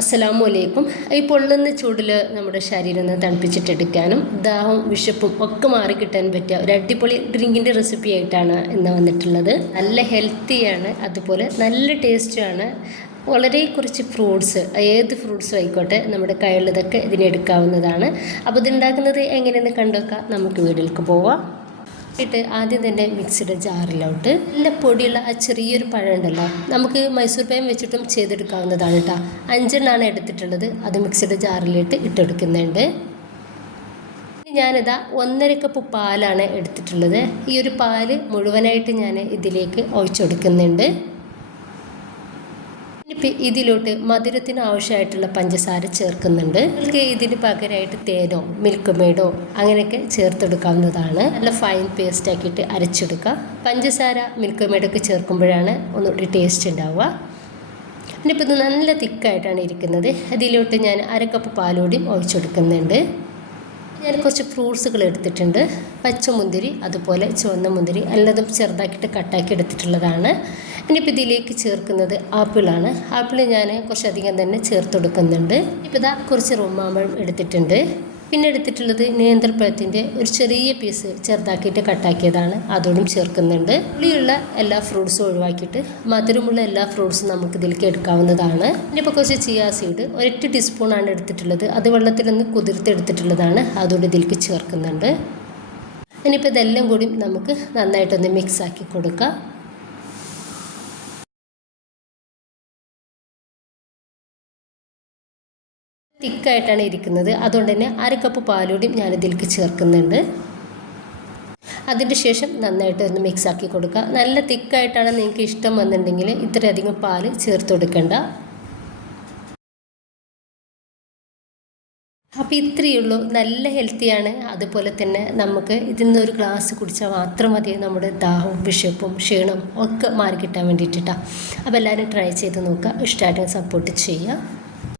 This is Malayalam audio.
അസ്സലാമു അലൈക്കും. ഈ പൊള്ളുന്ന ചൂടിൽ നമ്മുടെ ശരീരം ഒന്ന് തണുപ്പിച്ചിട്ടെടുക്കാനും ദാഹവും വിശപ്പും ഒക്കെ മാറിക്കിട്ടാൻ പറ്റിയ ഒരു അടിപൊളി ഡ്രിങ്കിൻ്റെ റെസിപ്പി ആയിട്ടാണ് ഇന്ന് വന്നിട്ടുള്ളത്. നല്ല ഹെൽത്തിയാണ്, അതുപോലെ നല്ല ടേസ്റ്റുമാണ്. വളരെ കുറച്ച് ഫ്രൂട്ട്സ്, ഏത് ഫ്രൂട്ട്സും ആയിക്കോട്ടെ നമ്മുടെ കയ്യിലുള്ളതൊക്കെ ഇതിനെടുക്കാവുന്നതാണ്. അപ്പോൾ ഇതുണ്ടാക്കുന്നത് എങ്ങനെയെന്ന് കണ്ടുവെക്കാം. നമുക്ക് വീട്ടിലേക്ക് പോവാം. ആദ്യം തന്നെ മിക്സിയുടെ ജാറിലോട്ട് നല്ല പൊടിയുള്ള ആ ചെറിയൊരു പഴം ഉണ്ടല്ലോ, നമുക്ക് മൈസൂർ പഴം വെച്ചിട്ടും ചെയ്തെടുക്കാവുന്നതാണ് കേട്ടോ. 5 എടുത്തിട്ടുള്ളത്. അത് മിക്സിയുടെ ജാറിലിട്ട് ഇട്ടെടുക്കുന്നുണ്ട്. ഞാനിതാ 1.5 കപ്പ് പാലാണ് എടുത്തിട്ടുള്ളത്. ഈ ഒരു പാല് മുഴുവനായിട്ട് ഞാൻ ഇതിലേക്ക് ഒഴിച്ചെടുക്കുന്നുണ്ട്. ഇതിലോട്ട് മധുരത്തിന് ആവശ്യമായിട്ടുള്ള പഞ്ചസാര ചേർക്കുന്നുണ്ട്. നിങ്ങൾക്ക് ഇതിന് പകരമായിട്ട് തേനോ മിൽക്ക് മെയ്ഡോ അങ്ങനെയൊക്കെ ചേർത്തെടുക്കാവുന്നതാണ്. നല്ല ഫൈൻ പേസ്റ്റ് ആക്കിയിട്ട് അരച്ചെടുക്കുക. പഞ്ചസാര മിൽക്ക് മെയ്ഡൊക്കെ ചേർക്കുമ്പോഴാണ് ഒന്നുകൂടി ടേസ്റ്റ് ഉണ്ടാവുക. ഇനിയിപ്പോൾ ഇത് നല്ല തിക്കായിട്ടാണ് ഇരിക്കുന്നത്. അതിലോട്ട് ഞാൻ 1/2 കപ്പ് പാലോടിയും ഒഴിച്ചെടുക്കുന്നുണ്ട്. ഞാൻ കുറച്ച് ഫ്രൂട്ട്സുകൾ എടുത്തിട്ടുണ്ട്. പച്ചമുന്തിരി, അതുപോലെ ചുവന്ന മുന്തിരി എല്ലാതും ചെറുതാക്കിയിട്ട് കട്ടാക്കി എടുത്തിട്ടുള്ളതാണ്. ഇനിയിപ്പോൾ ഇതിലേക്ക് ചേർക്കുന്നത് ആപ്പിളാണ്. ആപ്പിൾ ഞാൻ കുറച്ചധികം തന്നെ ചേർത്ത് കൊടുക്കുന്നുണ്ട്. ഇപ്പോൾ ഇതാ കുറച്ച് റുമാമ്പഴം എടുത്തിട്ടുണ്ട്. പിന്നെ എടുത്തിട്ടുള്ളത് നേന്ത്രപ്പഴത്തിൻ്റെ ഒരു ചെറിയ പീസ് ചെറുതാക്കിയിട്ട് കട്ടാക്കിയതാണ്. അതോടും ചേർക്കുന്നുണ്ട്. പുളിയുള്ള എല്ലാ ഫ്രൂട്ട്സും ഒഴിവാക്കിയിട്ട് മധുരമുള്ള എല്ലാ ഫ്രൂട്ട്സും നമുക്ക് ഇതിലേക്ക് എടുക്കാവുന്നതാണ്. ഇനിയിപ്പോൾ കുറച്ച് ചിയാ സീഡ് 1 ടീസ്പൂണാണ് എടുത്തിട്ടുള്ളത്. അത് വെള്ളത്തിലൊന്ന് കുതിർത്തെടുത്തിട്ടുള്ളതാണ്. അതോടെ ഇതിലേക്ക് ചേർക്കുന്നുണ്ട്. ഇനിയിപ്പോൾ ഇതെല്ലാം കൂടി നമുക്ക് നന്നായിട്ടൊന്ന് മിക്സ് ആക്കി കൊടുക്കാം. തിക്കായിട്ടാണ് ഇരിക്കുന്നത്. അതുകൊണ്ട് തന്നെ 1/2 കപ്പ് പാലൂടിയും ഞാനിതിലേക്ക് ചേർക്കുന്നുണ്ട്. അതിൻ്റെ ശേഷം നന്നായിട്ട് ഒന്ന് മിക്സ് ആക്കി കൊടുക്കുക. നല്ല തിക്കായിട്ടാണ് നിങ്ങൾക്ക് ഇഷ്ടം വന്നിട്ടുണ്ടെങ്കിൽ ഇത്രയധികം പാല് ചേർത്ത് കൊടുക്കേണ്ട. അപ്പോൾ ഇത്രയേ ഉള്ളൂ. നല്ല ഹെൽത്തിയാണ്. അതുപോലെ തന്നെ നമുക്ക് ഇതിൽ നിന്ന് ഒരു ഗ്ലാസ് കുടിച്ചാൽ മാത്രം മതി നമ്മുടെ ദാഹവും വിശപ്പും ക്ഷീണവും ഒക്കെ മാറിക്കിട്ടാൻ വേണ്ടിയിട്ടാണ്. അപ്പോൾ എല്ലാവരും ട്രൈ ചെയ്ത് നോക്കുക. ഇഷ്ടമായിട്ട് സപ്പോർട്ട് ചെയ്യുക.